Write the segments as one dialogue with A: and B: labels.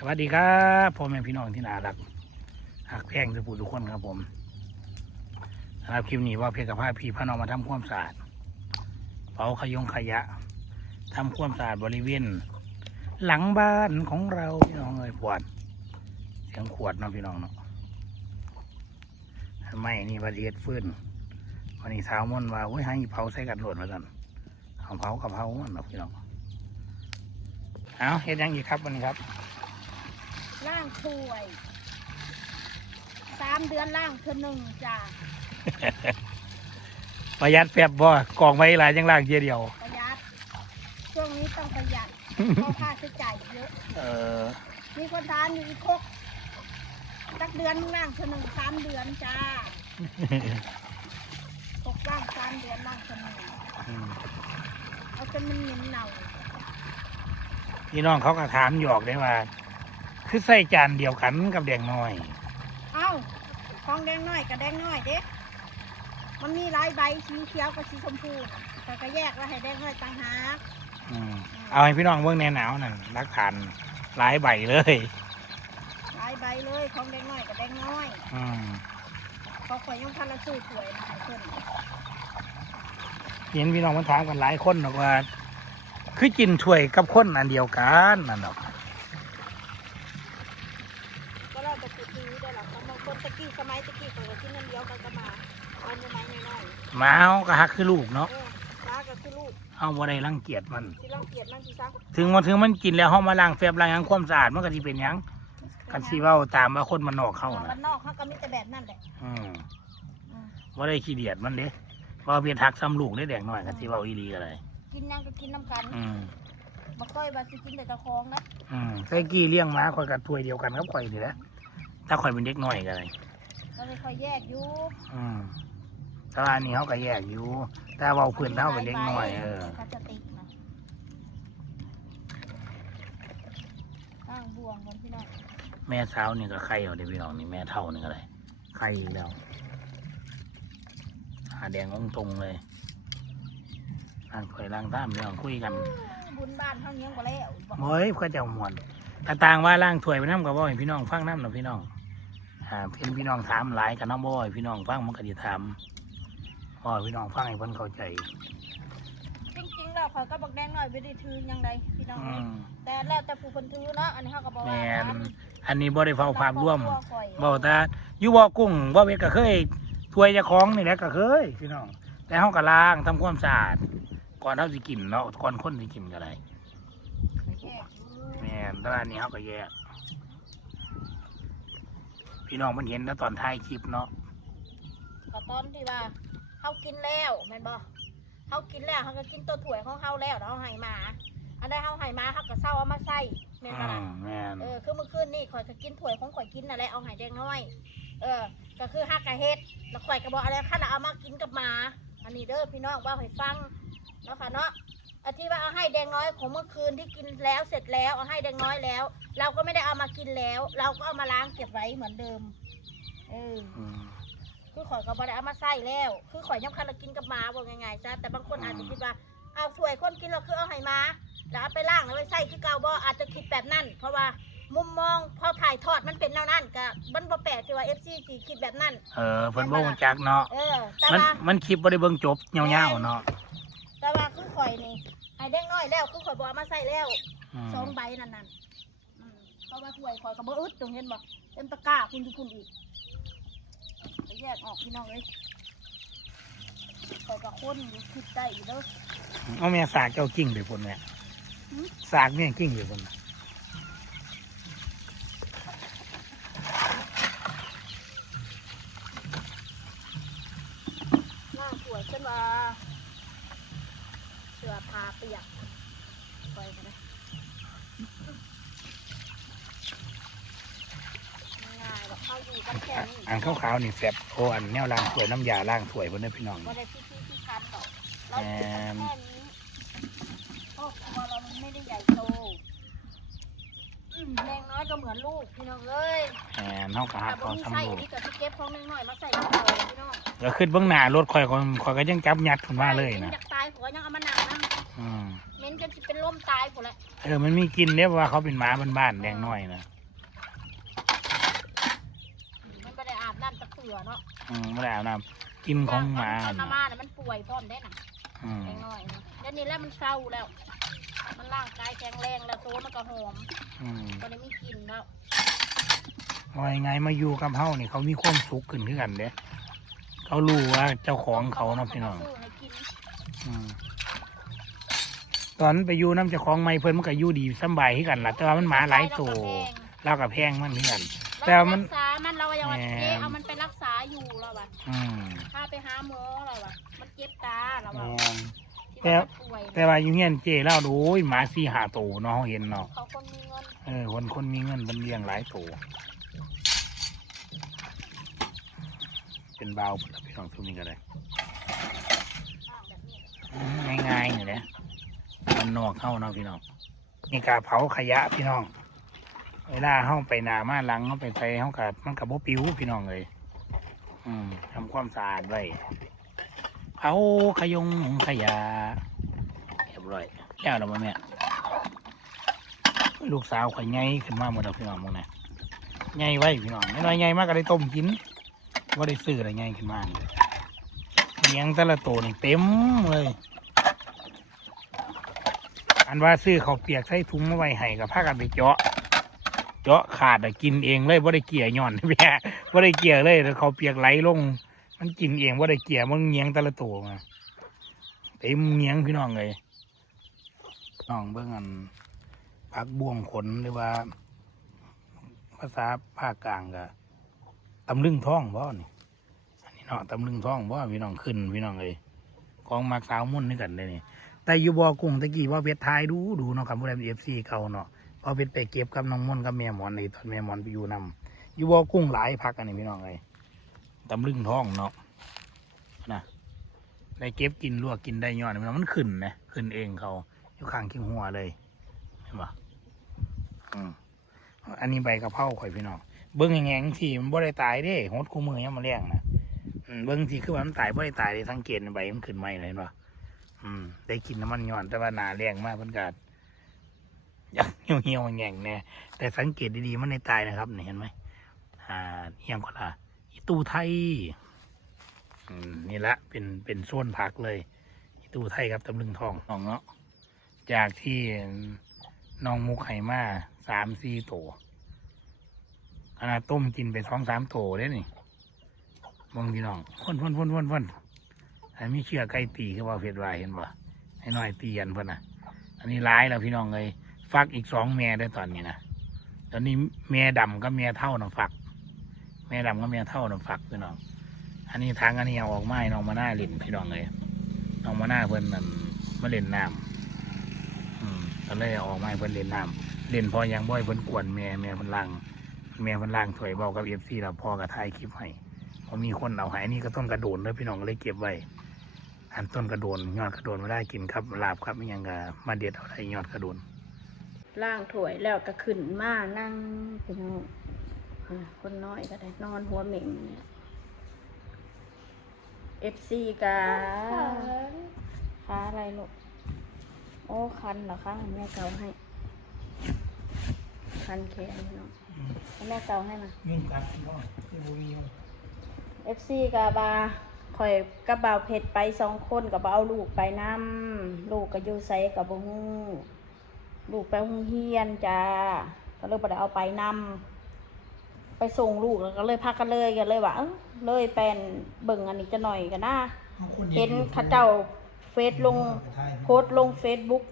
A: สวัสดีครับพ่อแม่พี่น้องที่น่ารักหักแพงทุภูทุกคนครับผมสำหรับคลิปนี้ว่าเพชรกับพาพี่พาน้องมาทำความสะอาดเผาขยงขยะทำความสะอาดบริเวณหลังบ้านของเราพี่น้องเอ้ยปวดเสียงขวดเนาะพี่น้องเนาะไม่นี่ประเดียดฟื้นวันนี้สาวมนว่าโอ้ยให้เผาใส่กันโหลดมาสั่นเอาเผากับเผามันเนาะพี่น้องเอาเฮ็ดหยังอีกครับวันนี้ครับ
B: ล่างถ้วยสามเดือนล่างคือหนึ่งจ้า
A: ประหยัดแป๊บบ่กองไว้หลายจังล่างเทียเดียว
B: ประหยัดช่วงนี้ต้องประหยัดเพราะค่าใช้จ่ายเยอะ
A: เออ
B: มีคนทานอยู่อีกคกสักเดือนมึงล่างคือหนึ่งสามเดือนจ้าคกล่างสามเดือนล่างคือหนึ่ง
A: อืม
B: เอาจนมันเหม็นเน่า
A: พี่น้องเขาก็ถามหยอกได้ว่า คือใส่จานเดียวกันกับแดงน้อย
B: เอ้าของแดงน้อยกับแดงน้อยเด็กมันมีหลายใบสีเขียวกับสีชมพูน่ะแต่ก็แยกไว้ให้แดงน้อยต่างหาก
A: อืมเอาให้พี่น้องเบิ่งแน่หนาวนั่นรักฐานหลายใบเลย
B: หลายใบเลยของแดงน้อยกับแดงน้อย
A: อืม
B: เขาข่อยยังพันละสู้ถวยนะเพิ่น
A: เห็นพี่น้องมันถามกันหลายคนบอกว่า คือกินถ้วยกับคนอันเดียวกันนั่นดอก
B: ก็เราจะพูดดีได้หรอกบางคน ตะกี้สมัยตะกี้เขาก็กินน้ำเดียวกันก็มาวันใหม่ๆน้อย
A: หมาเอาก็ฮักคือลูก
B: ๆ
A: เนาะ
B: เออฟ้าก็คือลูก
A: เอาบ่ได้รังเกียจมัน
B: ที่เราเกลียดมันที่ซัก
A: ถึงมันถึงมันกินแล้วเฮามาล้างแฟบล้างหยังความสะอาดมันก็สิเป็นหยังกันสิเว้าตามว่าคนมันนอกเข้า
B: บ้า
A: น่ะ
B: นนอกเขาก็มีแต่แบบนั่นแหละ
A: อืม
B: อืม
A: ว่าได้ขี้เดียดมันเด้ว่าเพียทักซ้ำลูกได้แดงน้อยกันที่ว่าอีหลีกันเลย
B: กินหยังก็กินน้ำกัน
A: อืม
B: มาค่อยบาสิกินแต่ตะคองนะ
A: อืมใส่กี้เลี้ยงม้าคอยกับถ้วยเดียวกันครับข่อยนี่แหละถ้าข่อยเป็นเด็กน้อยกันเลย
B: เราเลยค่อยแยกอยู่
A: อืมแตลาดนี้เขาก็แยกอยู่ แต่เว่าเพื่อนเท่าเป็นเด็กน้อยเออ
B: พลาสติกนะตั้งบวงกันพี่น้อง
A: แม่สาวนี่ก็ไข่เอาเดี๋ยวพี่น้องนี่แม่เท่านี่ก็เลยไข่อีกแล้วหาแดงองตรงเลยล่างถ้วยล่างท่ามพี่น้องคุยกัน
B: บุญบ้านเท่านี้ก็แล้วบอก
A: เฮ้ยก็จะมวนแต่ต่างว่าล่างถ้วยไปน้ำกับบ่อยพี่น้องฟังน้ำหน่อยพี่น้อง อ่าเพี่นพี่น้องถามหลายกันน้ำบ่อยพี่น้องฟังมันก็จะถามพ่อพี่น้องฟังให้เพิ่นเข้าใจ
B: จริงๆแล้วข่อยก็บอกแดงหน่อยไม่ได้ถือหยังใดพี่น้อง
A: อื
B: เอ้ย
A: ม
B: แต่แล้วแต่ผู้คนถือเนาะอันนี้เขาก็บอก
A: แม
B: ว่านกัน
A: อันนี้บ่ได้เฝ้าภาพร่วม
B: ข่อย
A: บ่แต่อยู่บ่อกุ้งบ่เวทก็เคยถ้วยเจะคล้าของนี่แหละก็เคย พี่น้อง แต่เฮาก็ล้างทำความสะอาดก่อนเฮาสิกินเนาะก่อนคนสิกินก็ได้
B: แยกอยู่
A: แม่นแตอนนี้เฮาก็แยก พี่น้องมันเห็นแล้วตอนท้ายคลิปเนาะ
B: ก็ตอนที่ว่าเขากินแล้วแม่นบ่เขากินแล้วเขาก็กินตัวถ้วยของเขาแล้วแล้วเขาให้มาอันใดเขาให้มาเขาก็เศร้าเอามาใส่แม่น
A: อื
B: บ่ล่ะ
A: มแม่น
B: เออคือเมื่อคืนนี่ข่อยก็กินถ้วยของข่อยกินนั่นแหละเอาให้แดงน้อย เออ ก็คือฮักกะเฮ็ดแล้วข่อยก็บอกอะไรคันเอามากินกับหมา อันนี้เด้อพี่น้องว่าให้ฟังเนาะค่ะเนาะ อันที่ว่าเอาให้แดงน้อยของเมื่อคืนที่กินแล้วเสร็จแล้วเอาให้แดงน้อยแล้ว เราก็ไม่ได้เอามากินแล้ว เราก็เอามาล้างเก็บไว้เหมือนเดิมเออ
A: อืม
B: คือข่อยก็บ่ได้เอามาใส่แล้ว คือข่อยยังคันเรากินกับหมาบอกง่ายๆจ้ะแต่บางคนอาจจะคิดว่าเอาถ้วยคนกินเราคือเอาให้หมาแล้วเอาไปล้างแล้วไปใส่คือเก่าบ่อาจจะคิดแบบนั้น เพราะว่ามุมมองพอถ่ายทอดมันเป็นแนวนั้นก็มันบ่แปลกที่ว่า FC สิคิดแบบนั้น
A: เออเพิ่นบ่รู้จักเนาะ
B: เออแต่
A: มัน
B: ว่า
A: มันคลิปบ่ได้เบิ่งจบยาวๆเนาะ
B: แต่ว่าคือ ข่อยนี่ให้เด็กน้อยแล้วคือข่อยบ่เอามาใส่แล้ว
A: อืม
B: สองใบนั่นนั่นอืมเพราะว่าถ้วยข่อยก็บ่อึดตรงเห็นบ่เต็มตะกร้าคุณอยู่คุณอีกไปแยกออกพี่น้องเอ้ยข่อยก็คนอยู่คิดได้อยู่เด้อ
A: เอาแม่สากเจ้ากิ้งไปพุ่นแม่
B: หืม
A: สากเนี่ยกิ้งไปพุ่น
B: หน้าสวยขึ้นมา เสื้อผ้าเปียกไปกันนะง่ายๆแบบเข้าอยู่กันแค่นี้
A: อันขาวๆนี่แซ่บโอ้อันแนวล้างถ้วยน้ำยาล้างถ้วยเพิ่นเด้อพี่น้อง
B: ก็ได้พี่พี่พี่คันต่อเราอยู่กันแค่นี้ครอบครัวเรามันไม่ได้ใหญ่โตอืมแรงน้ อยก็เหมือนลูกพี่น้องเอ้ย
A: แหมเฮาก็หั
B: ถ้ากบ่
A: เขา
B: มี
A: ทำ
B: ไส้
A: ลูก
B: นี่ก็สิเก็บของน้อยๆมาใส่กระเป๋าพี่น้อง
A: แล้วขึ้นเบื้องหน้ารถข่อยคนข่อยก็ยังจับยัดขึ้นมาเลย
B: มั
A: นะ
B: อยากตายผัวยังเอามาหนักนะ
A: อืม
B: เหม็นจนสิเป็นลมตายพุ่นแหละ
A: เออมันมีกินเด้เพราะว่าเขาเป็นหมาบ้านๆแดงน้อยนะ
B: มันไม่ได้อาบน้ำตะเขือเนาะ
A: อืมไม่ได้เอาน้ำกินของหมา
B: ตอน
A: น่ะ
B: มาเนี่ยมันป่วยพร้อมได้น่ะ
A: อืม
B: แรงน้อยนะเดี๋ยวนี้แล้วมันเศร้าแล้ว มันร่างกายแข็งแรงแล้วตัวมันก็หอม
A: อืม
B: ตอนนี้มีกลิ่นแล้ว
A: ว่ายังไงมาอยู่กับเฮานี่เขามีความสุขขึ้นคือกันเด้เขารู้ว่าเจ้าของเขาเนาะพี่น้อง
B: ซื้ให้กิน
A: อืมตอนไปอยู่น้ำเจ้าของไม่เพิ่นมันก็อยู่ดีสำบายคือกันล่ะแต่ว่ามันหมาหลายตัวเรากับแพงมันคือกัน แต่
B: แต่
A: ว่ามั
B: มันน รักษา มันเรายังว่า
A: แหม
B: เอ๊ะเอามันไปรักษาอยู่เราอะ
A: อืม
B: พาไปหาหมอเราอะมันเจ็บตาเรา
A: แม่
B: อะ
A: น
B: ที่
A: แต่
B: ว่ามัน ป่
A: แต่ว่าอยู่เฮียเจเล่าดูโอ้ยหมาสี่หาตัวเนาะเราเห็นเนาะ
B: เขาคนมีเงิน
A: เออคนคนมีเงินเป็นเลี้ยงหลายตัวเป็นเบาวพุ่นละพี่น้องทุกนี้ก็ได้
B: อ้าวแบบนี้
A: ง่ายๆนี่แหละมันนอกเข้าเนาะพี่น้องนี่กาเผาขยะพี่น้อง เวลาเข้าไปนามาหลังเข้าไปใส่เข้ากับมันกับโบปิวพี่น้องเลย อืมทำความสะอาดไว้ เผาขยงขยะเรียบร้อยแล้วเราแม่ลูกสาวข่อยไงขึ้นมาหมดแล้วพี่น้องมึงนะไงไว้พี่น้องไม่น้อยไงมากก็ได้ต้มกินว่าได้ซื้ออะไรไงขึ้นมานี่เลี้ยงแต่ละตัวนี่เต็มเลย อันว่าซื้อเขาวเปียกใส่ถุงมาไว้ให้กับผ้ากันไปเจาะเจาะขาดอะกินเองเลยว่าได้เกี่ยย่อนแม่ว่าได้เกี่ยเลยแล้วเขาวเปียกไหลลง มันกินเองว่าได้เกี่ยมันเงียงแต่ละตัวมาเต็มเงียงพี่น้องเลยน้องเบิ่งอันพักบ่วงขนหรือว่า ภาษาภาคกลางก็ตำลึงท้องบ่นี่อันนี้เนาะตำลึงท้องบ่พี่น้องขึ้นพี่น้องเลยของมักสาวมุ่นนี่กันเลยนี่แต่อยู่บ่อกุ้งตะกี้ว่าเวทไทยดูดูเนาะครับผู้ใดเป็นเอฟซีเก่าเนาะพอเวทไปเก็บกับน้องมุ่นกับแม่หมอนในตอนแม่หมอนไปอยู่นำอยู่บ่อกุ้งหลายพักอันนี้พี่น้องเลย ตำลึงท้องเนาะนะได้เก็บกินลวกกินได้ยอดพี่น้องมันขึ้นนะขึ้นเองเขาอยู่ข้างขี้หัวเลยเห็นปะอืมอันนี้ใบกระเพราข่อยพี่น้องเบิ้งแง่งที่มันบ่ได้ตายเด้หดคู่มือยังมาเลี้ยงนะเบิ้งที่คือว่ามันตายบ่ได้ตายเลยสังเกตใบมันขึ้นไหมเลยเห็นปะอืม ได้กินน้ำมันย้อนแต่ว่าหนาแรงมากเพิ่นกาดยังเหี่ยวเหี่ยวแง่งแน่แต่สังเกตดีๆมันในตายนะครับเห็นไหมอ่าเอียงก็ละ ตูไทยอืมนี่ละเป็นเป็นโซนผักเลยอีตูไทยครับตำลึงทองน้องเนาะจากที่น้องมุกไห่มาสามสี่ตัวขนาดต้มกินไปสองสามตัวเด้นี่มองพี่น้องพ่นพ่นพ่นพ่นพ่นอันมีเชือกไก่ตีคือว่าเพชรวายเห็นบ่ให้น้อยตีกันเพิ่นน่ะอันนี้ร้ายแล้วพี่น้องเลยฟักอีกสองแม่ได้ตอนนี้นะตอนนี้แม่ดำกับแม่เท่าน่ะฟัก แม่ดำกับแม่เท่าน่ะฟักพี่น้อง อันนี้ทางอันนี้เอาออกมาให้น้องมาหน้าเล่นพี่น้องเลยน้องมาหน้าเพิ่อนนั่นมาเล่นน้ำอืมก็เลยเอาออกมาให้เพิ่อนเล่นน้ำเล่นพอยังบ่อยเพิ่อนกวนแม่แม่เพิ่นล่างแม่เพิ่นล่างถวยเบากับเอฟซีแล้วพอกับถ่ายคลิปให้พอมีคนเอาหายนี่ก็ต้นกระโดนเลยพี่น้องก็เลยเก็บไว้อันต้นกระโดนยอดกระโดนไม่ได้กินครับลาบครับไม่ยังกะมาเด็ดเอาได้ยอดกระโดน
B: ล่างถวยแล้วก็ขึ้นมานั่งพี่น้อง คนน้อยก็ได้นอนหัวเหม่งเอฟซีกาขาอะไรลูก โอ้ คันเหรอคะ แม่เกาให้ คันแขนพี่น้องให้แม่เกาให้มา
A: ยุ่งกัดพี่น้องที่บุรียุ่ง
B: เอฟซีกับบาข่อยกับบ่าวเพชรไปสองคนกับเอาลูกไปนำลูกก็อยู่ไสกับบ่ฮู้ลูกไปโรงเรียนจ้าก็เลยบ่ได้เอาไปนำ ไปส่งลูกแล้วก็เลยพักกันเลยกันเลยว่าเอ้าเลยแปลนเบิ่งอันนี้จะหน่อยกันนะเห็นเข้าเจ้าเฟซลงโพสต์ลงเฟซบุ๊ก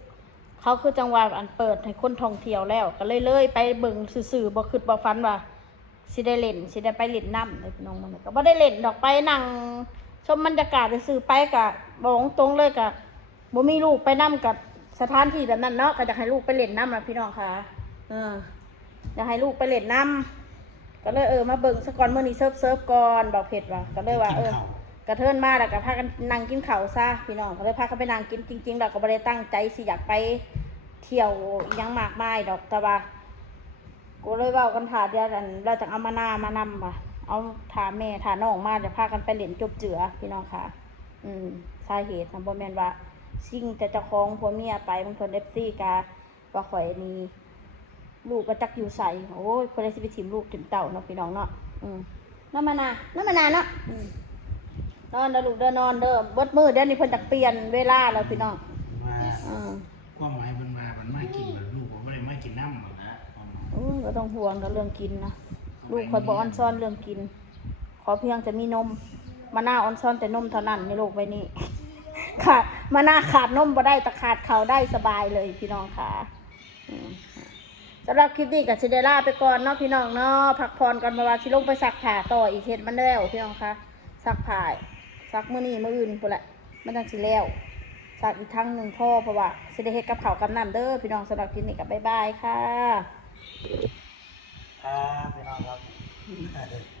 B: เขาคือจังหวะอันเปิดให้คนท่องเที่ยวแล้ว ก็เลยเลยไปเบิ่งซื่อๆบ่คิดบ่ฝันว่าสิได้เล่นสิได้ไปเล่นน้ำเลยพี่น้องมันก็บ่ได้เล่นดอกไปนั่งชมบรรยากาศซื่อๆไปกะบอกตรงเลยกะบ่มีลูกไปน้ำกับสถานที่แบบนั้นเนาะก็อยากให้ลูกไปเล่นน้ำนะพี่น้องค่ะเอออยากให้ลูกไปเล่นน้ำ ก็เลยเออมาเบิ่งสะก่อนมื้อนี้เซิร์ฟเซิร์ฟก่อนบอกเผ็ดว่าก็เลยว่าเออกระเทินมาแล้วก็พากันนั่งกินข้าวซะพี่น้องก็เลยพากันไปนั่งกินจริงๆแล้วก็บ่ได้ตั้งใจสิอยากไปเที่ยวอิหยังมากมายดอกแต่ว่ากูเลยเว้ากันถาเดียวกันเราจะเอามาหน้ามานำป่ะเอาถาแม่ถาน้องมาจะพากันไปเล่นจบเจือพี่น้องค่ะ อืมสาเหตุนะบ่แม่นว่า สิ่งจะเจ้าของผัวเมียไปบางคนเอฟซีกาว่าข่อยนี่ ลูกก็จักอยู่ใส่โอ้ยคนใดสิไปถิ่มลูกถิ่มเต่าเนาะพี่น้องเนาะอืมน้ำมานาน้ำมานาเนาะอืมนอนเด้อลูกเด้อนอนเด้อเบิดมือเดี๋ยวนี้เพิ่นจะเปลี่ยนเวลาแล้วพี่น้อง
A: มา
B: อืม
A: ความหมายมันมามันมากินแบบลูกผมไม่ได้มากินน้ำหรอกนะ
B: อือก็ต้องห่วงกับเรื่องกินนะลูกคอยบอกออนซ่อนเรื่องกิน ขอเพียงจะมีนมมาหน้าออนซ่อนแต่นมเท่านั้นในโลกใบนี้ขาดมาหน้าขาดนมบ่ได้แต่ขาดเขาวได้สบายเลยพี่น้องค่ะอืม สำหรับคลิปนี้กับซิเดล่าไปก่อนเนาะพี่น้องเนาะพักผ่อนก่อนมาว่าชิลงไปสักผ่าต่ออีกเห็ดมันแล้วพี่น้องคะสักผ่าสักมื้อนี้มื้ออื่นพุ่นแหละมันจังสิแล้วสักอีกทั้งหนึ่งพ่อเพราะว่าสิได้เฮ็ดกับเขากับน้ำเด้อพี่น้องสำหรับคลิปนี้ก็บ๊ายบายค่ะ
A: ครับพี่น้องครับ